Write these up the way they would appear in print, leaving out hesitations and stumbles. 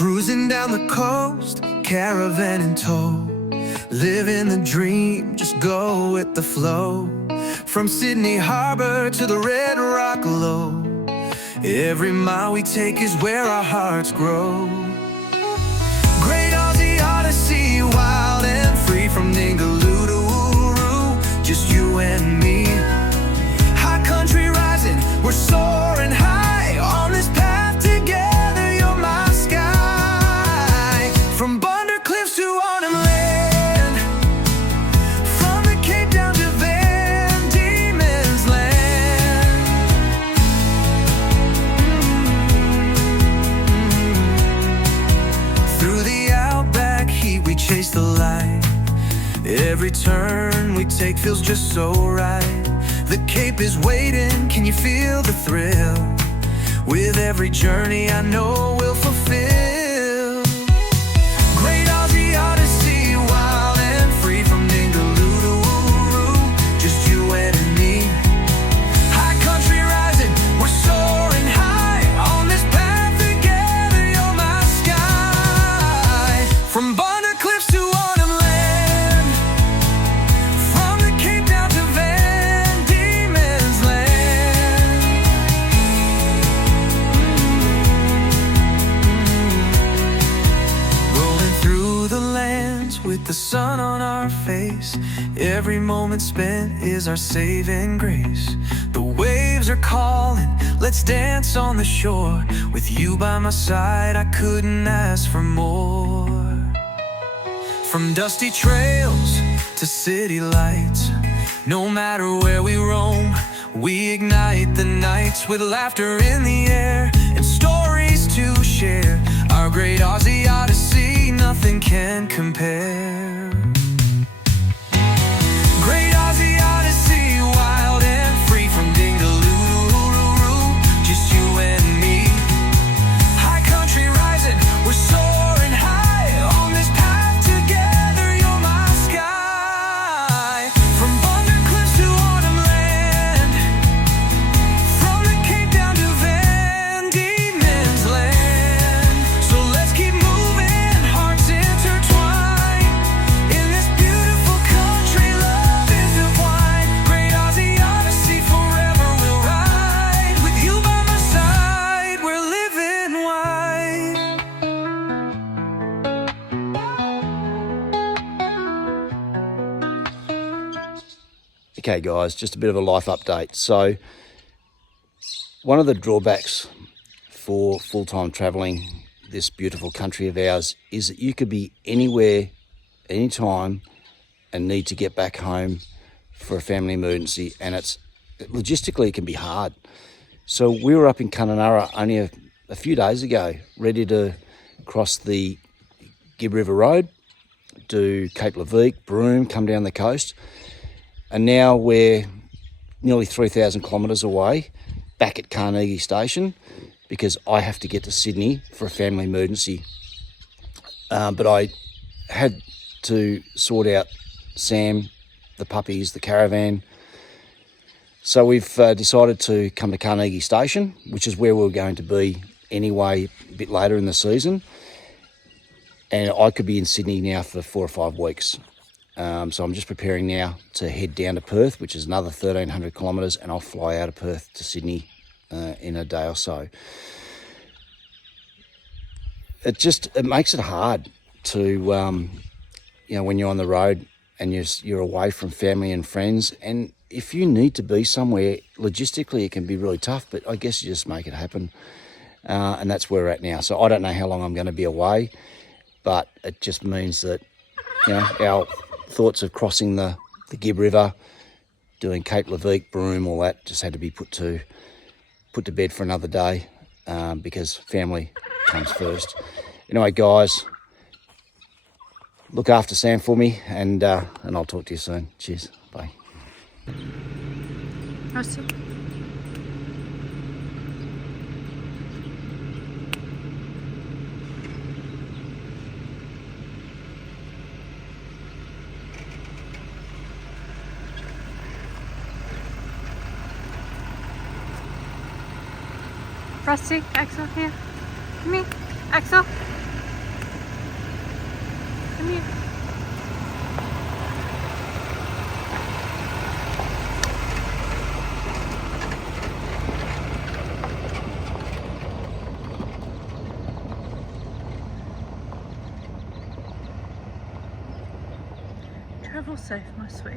Cruising down the coast, caravan in tow, living the dream, just go with the flow. From Sydney Harbor to the Red Rock Low, every mile we take is where our hearts grow. Great Aussie Odyssey, wild and free, from Ningaloo to Uluru, just you and me. High country rising, we're soaring high on this path together, you're my sky. From Bunder Cliffs to Arnhem Land, from the Cape down to Van Diemen's Land. Through the outback heat we chase the light, every turn we take feels just so right. The Cape is waiting, can you feel the thrill? With every journey I know we'll fulfill. Great Aussie Odyssey, wild and free, from Ningaloo to Uluru, just you and me. High country rising, we're soaring high on this path together, you're my sky. From Bunder Cliffs to Arnhem Land, from the Cape down to Van Diemen's Land. Rolling through the lands with the sun on our face, every moment spent is our saving grace. The waves are calling, let's dance on the shore. With you by my side, I couldn't ask for more. From dusty trails to city lights, no matter where we roam, we ignite the nights with laughter in the air and stories to share. Our great Aussie Odyssey, nothing can compare. Great Aussie Odyssey, wild and free, from Ningaloo to Uluru, just you and me. High country rising, we're soaring high on this path together, you're my sky. From Bunder Cliffs to Arnhem Land, from the Cape down to Van Diemen's Land. So let's keep moving, hearts intertwined, in this beautiful country, love is divine. Great Aussie Odyssey, forever we'll ride. With you by my side, we're living wide. Okay guys, just a bit of a life update. So one of the drawbacks for full-time traveling this beautiful country of ours is that you could be anywhere, anytime, and need to get back home for a family emergency, and it's logistically it can be hard. So we were up in Kununurra only a few days ago, ready to cross the Gibb River Road, do Cape Leveque, Broome, come down the coast. And now we're nearly 3,000 kilometres away, back at Carnegie station, because I have to get to Sydney for a family emergency. But I had to sort out Sam, the puppies, the caravan. So we've decided to come to Carnegie station, which is where we were going to be anyway a bit later in the season. And I could be in Sydney now for 4 or 5 weeks. So I'm just preparing now to head down to Perth, which is another 1,300 kilometres, and I'll fly out of Perth to Sydney in a day or so. It makes it hard to, when you're on the road and you're away from family and friends, and if you need to be somewhere, logistically it can be really tough, but I guess you just make it happen. And that's where we're at now. So I don't know how long I'm going to be away, but it just means that, our thoughts of crossing the Gibb River, doing Cape Leveque, Broome, all that just had to be put to bed for another day, because family comes first. Anyway, guys, look after Sam for me, and I'll talk to you soon. Cheers. Bye. Rusty. Rusty, Axel, here. Come here. Axel. Come here. Travel safe, my sweet.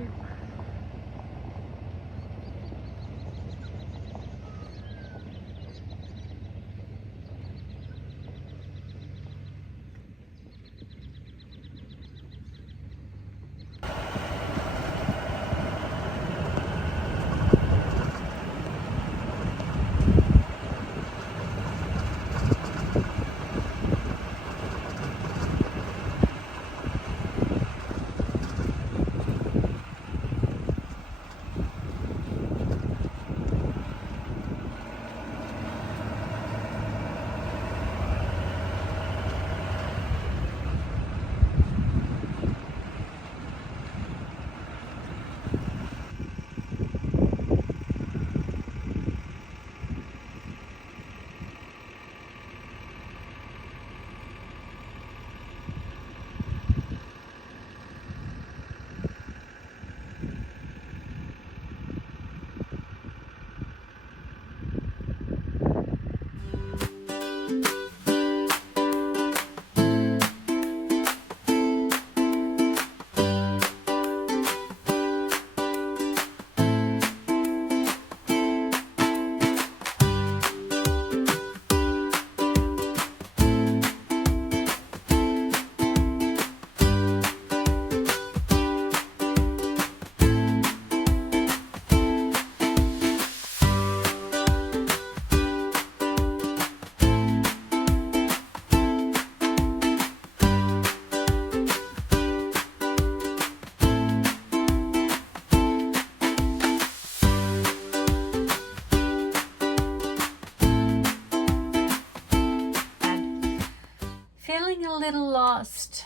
Feeling a little lost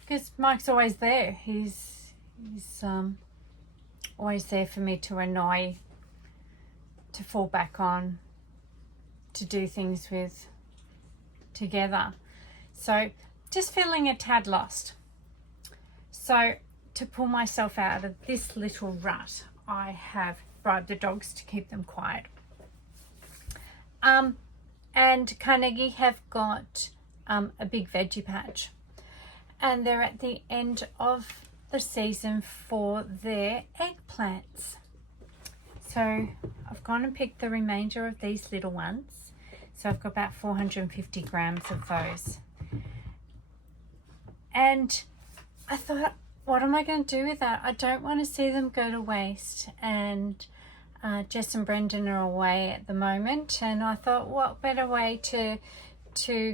because Mike's always there. He's always there for me to annoy, to fall back on, to do things with together. So just feeling a tad lost. So to pull myself out of this little rut, I have bribed the dogs to keep them quiet. And Carnegie have got a big veggie patch, and they're at the end of the season for their eggplants. So I've gone and picked the remainder of these little ones. So I've got about 450 grams of those. And I thought, what am I going to do with that? I don't want to see them go to waste. And Jess and Brendan are away at the moment, and I thought, what better way to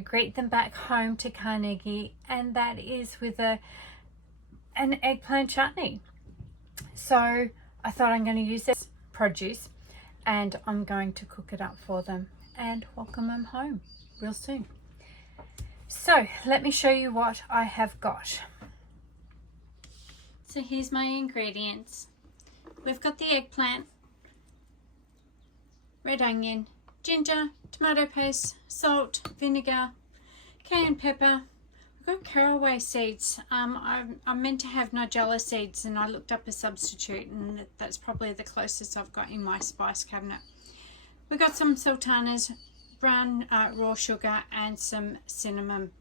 greet them back home to Carnegie, and that is with an eggplant chutney. So I thought I'm going to use this produce and I'm going to cook it up for them and welcome them home real soon. So let me show you what I have got. So here's my ingredients. We've got the eggplant, red onion, ginger, tomato paste, salt, vinegar, cayenne pepper. We've got caraway seeds. I'm meant to have nigella seeds, and I looked up a substitute, and that's probably the closest I've got in my spice cabinet. We've got some sultanas, brown raw sugar, and some cinnamon.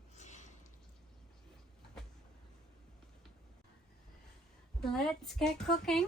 Let's get cooking.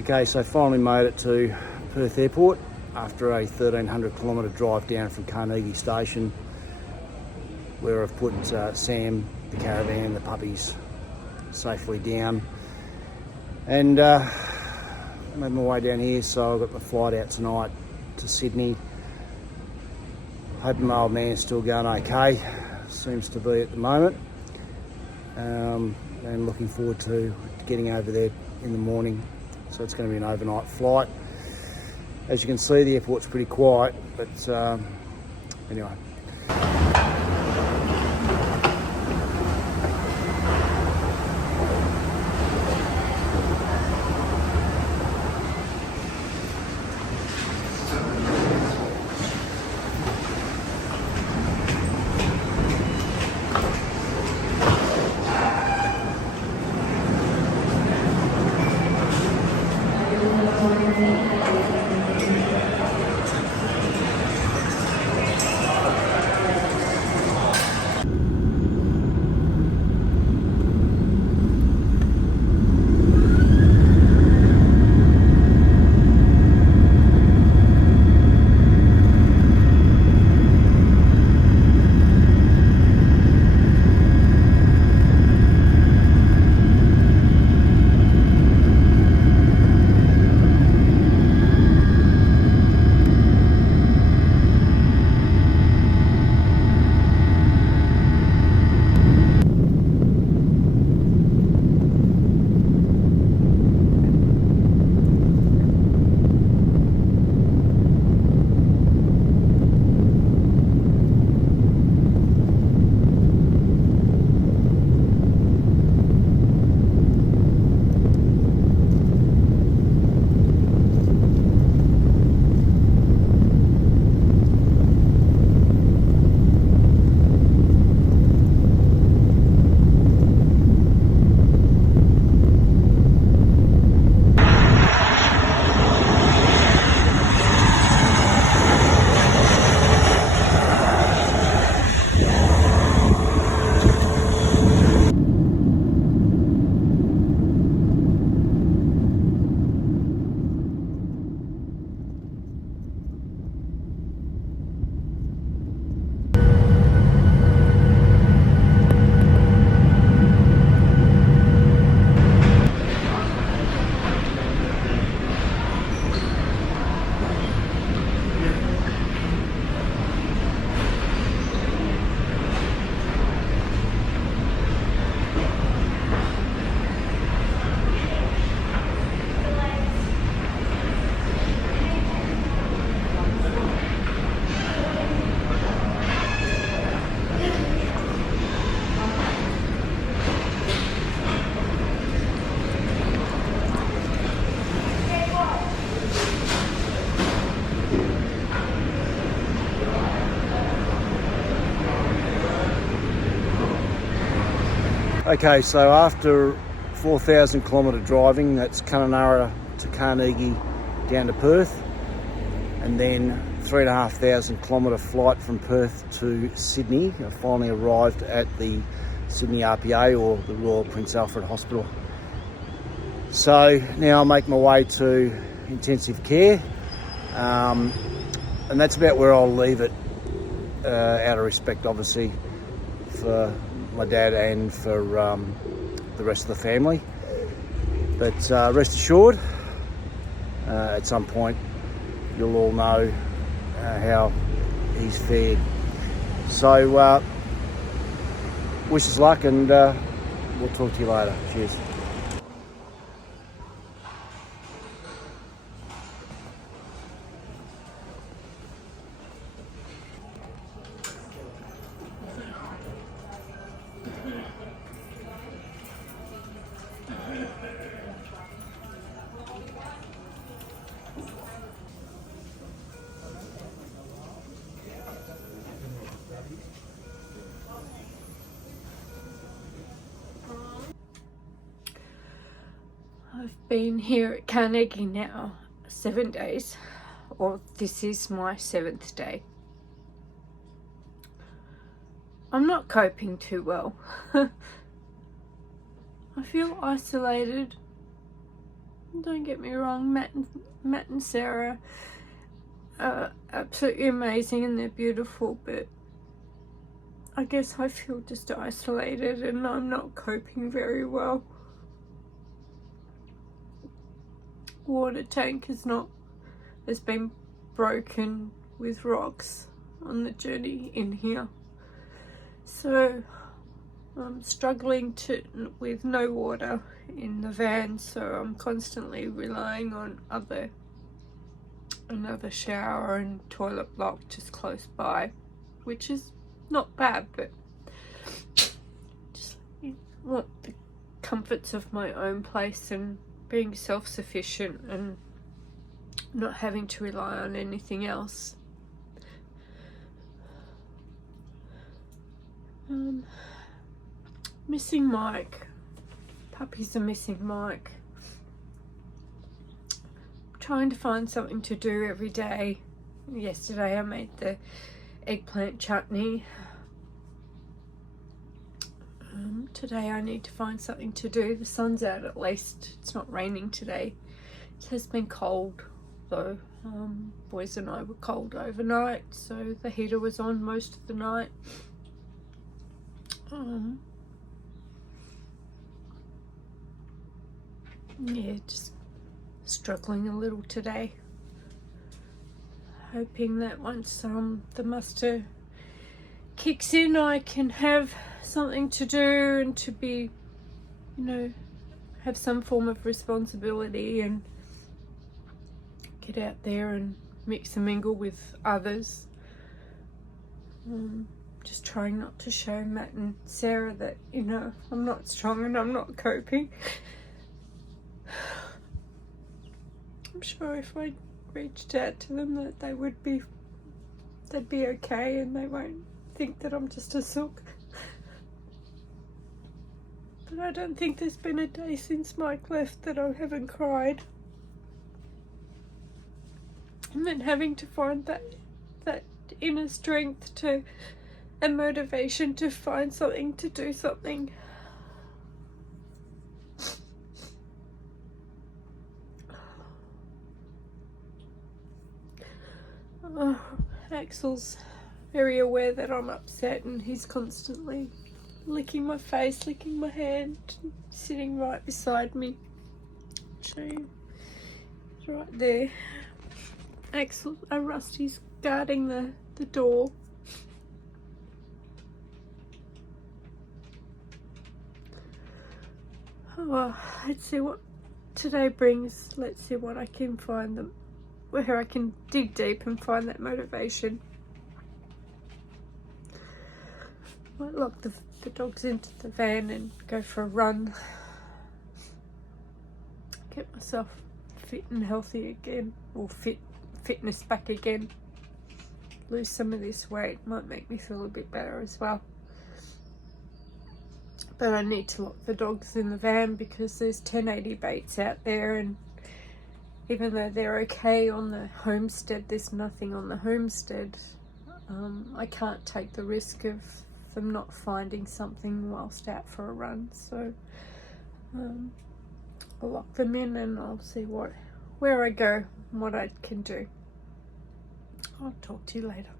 Okay, so finally made it to Perth Airport after a 1,300 kilometre drive down from Carnegie Station, where I've put Sam, the caravan, the puppies safely down, and made my way down here. So I've got my flight out tonight to Sydney. Hoping my old man's still going okay, seems to be at the moment, and looking forward to getting over there in the morning. So it's going to be an overnight flight. As you can see, the airport's pretty quiet, but anyway. Okay, so after 4,000 kilometre driving, that's Kununurra to Carnegie down to Perth, and then 3,500 kilometre flight from Perth to Sydney. I finally arrived at the Sydney RPA, or the Royal Prince Alfred Hospital. So now I make my way to intensive care, and that's about where I'll leave it, out of respect obviously for my dad and for the rest of the family. But rest assured, at some point you'll all know how he's fared. So wish us luck, and we'll talk to you later. Cheers. I've been here at Carnegie now 7 days, or this is my 7th day. I'm not coping too well. I feel isolated. Don't get me wrong, Matt and Sarah are absolutely amazing and they're beautiful, but I guess I feel just isolated and I'm not coping very well. Water tank has been broken with rocks on the journey in here, so I'm struggling with no water in the van, so I'm constantly relying on another shower and toilet block just close by, which is not bad, but just want the comforts of my own place and being self-sufficient and not having to rely on anything else. Missing Mike. Puppies are missing Mike. Trying to find something to do every day. Yesterday I made the eggplant chutney. Today I need to find something to do. The sun's out at least. It's not raining today. It has been cold though. Boys and I were cold overnight, so the heater was on most of the night. Yeah, just struggling a little today. Hoping that once the muster kicks in, I can have something to do and to be, have some form of responsibility and get out there and mix and mingle with others. Just trying not to show Matt and Sarah that, I'm not strong and I'm not coping. I'm sure if I reached out to them that they'd be okay and they won't think that I'm just a sook. But I don't think there's been a day since Mike left that I haven't cried. And then having to find that inner strength and motivation to find something, to do something. Axel's very aware that I'm upset and he's constantly licking my face, licking my hand, sitting right beside me. Show you. He's right there. Rusty's guarding the door. Oh, well, let's see what today brings. Let's see what I can find them, where I can dig deep and find that motivation. Might lock the dogs into the van and go for a run. Get myself fit and healthy again, or fitness back again. Lose some of this weight, might make me feel a bit better as well. But I need to lock the dogs in the van because there's 1080 baits out there, and even though they're okay on the homestead, there's nothing on the homestead. I can't take the risk of them not finding something whilst out for a run, so I'll lock them in and I'll see where I go and what I can do. I'll talk to you later.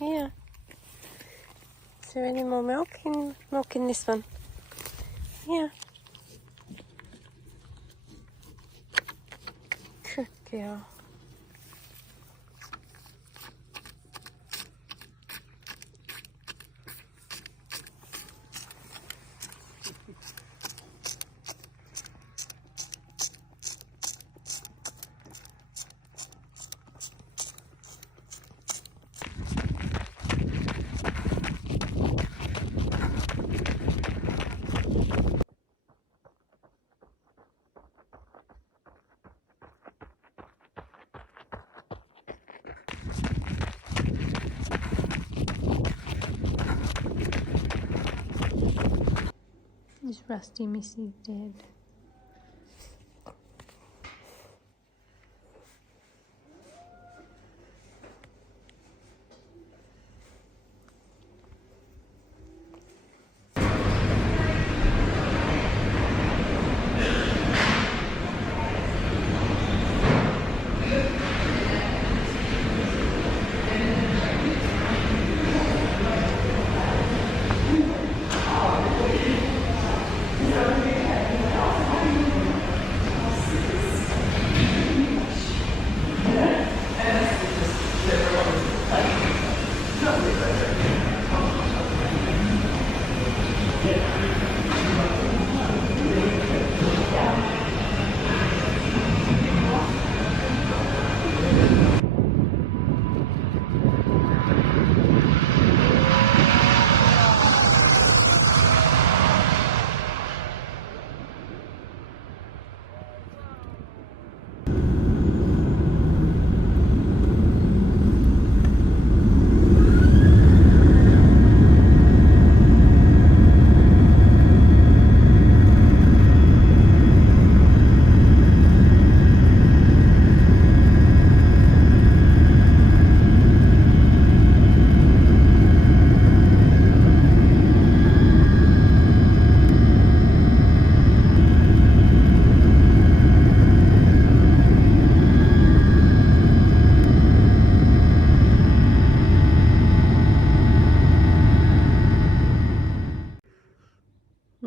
Yeah. Is there any more milk in this one? Yeah. Good girl. This Rusty Missy's dead.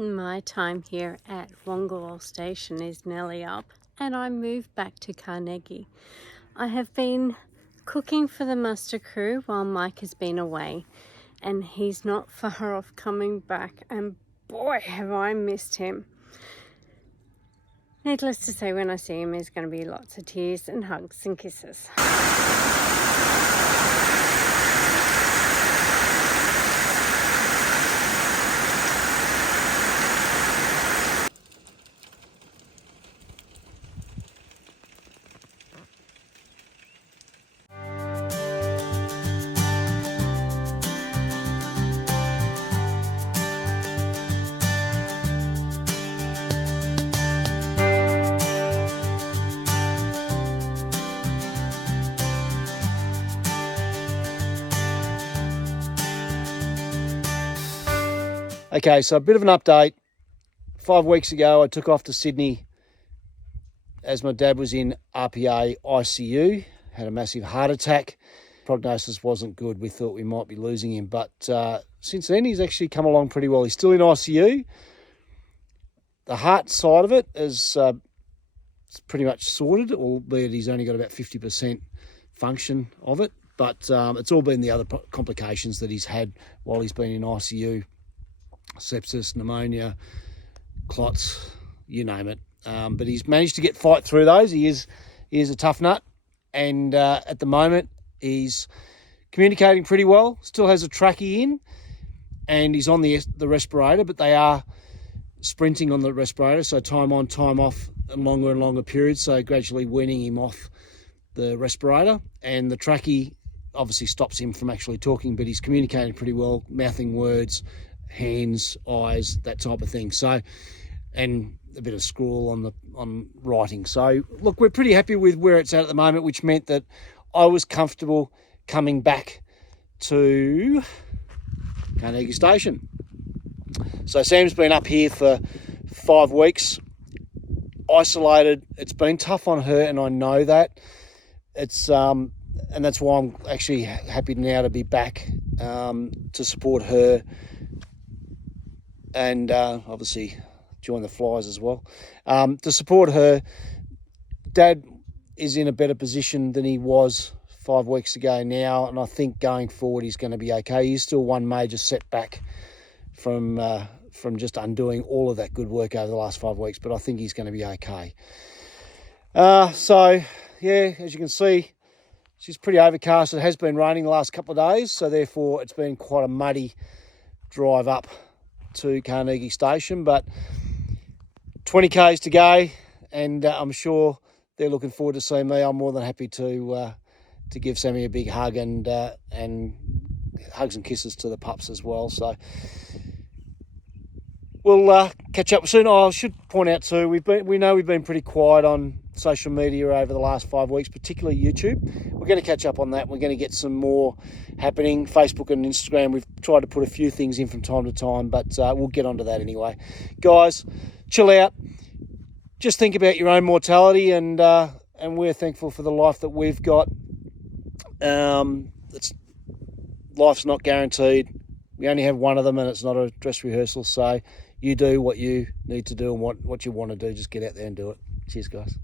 My time here at Wongalal Station is nearly up and I move back to Carnegie. I have been cooking for the muster crew while Mike has been away, and he's not far off coming back, and boy have I missed him. Needless to say, when I see him there's going to be lots of tears and hugs and kisses. Okay, so a bit of an update. 5 weeks ago, I took off to Sydney as my dad was in RPA ICU, had a massive heart attack. Prognosis wasn't good. We thought we might be losing him, but since then he's actually come along pretty well. He's still in ICU. The heart side of it is it's pretty much sorted, albeit he's only got about 50% function of it. But it's all been the other complications that he's had while he's been in ICU. Sepsis, pneumonia, clots, you name it. But he's managed to fight through those. He is a tough nut, and at the moment he's communicating pretty well. Still has a trachea in, and he's on the respirator, but they are sprinting on the respirator, so time on, time off, and longer periods. So gradually weaning him off the respirator, and the trachea obviously stops him from actually talking, but he's communicating pretty well, mouthing words, hands, eyes, that type of thing. So, and a bit of scrawl on writing. So look, we're pretty happy with where it's at the moment, which meant that I was comfortable coming back to Carnegie Station. So Sam's been up here for 5 weeks, isolated. It's been tough on her, and I know that. It's and that's why I'm actually happy now to be back to support her, and obviously join the flies as well. To support her, Dad is in a better position than he was 5 weeks ago now, and I think going forward he's going to be okay. He's still one major setback from just undoing all of that good work over the last 5 weeks, but I think he's going to be okay. So, yeah, as you can see, she's pretty overcast. It has been raining the last couple of days, so therefore it's been quite a muddy drive up to Carnegie Station, but 20 k's to go, and I'm sure they're looking forward to seeing me. I'm more than happy to give Sammy a big hug and hugs and kisses to the pups as well. So we'll catch up soon. I should point out too, we know we've been pretty quiet on social media over the last 5 weeks, particularly YouTube. We're going to catch up on that. We're going to get some more happening. Facebook and Instagram, we've tried to put a few things in from time to time, but we'll get onto that anyway. Guys, chill out. Just think about your own mortality, and we're thankful for the life that we've got. Life's not guaranteed. We only have one of them, and it's not a dress rehearsal. So you do what you need to do and what you want to do. Just get out there and do it. Cheers, guys.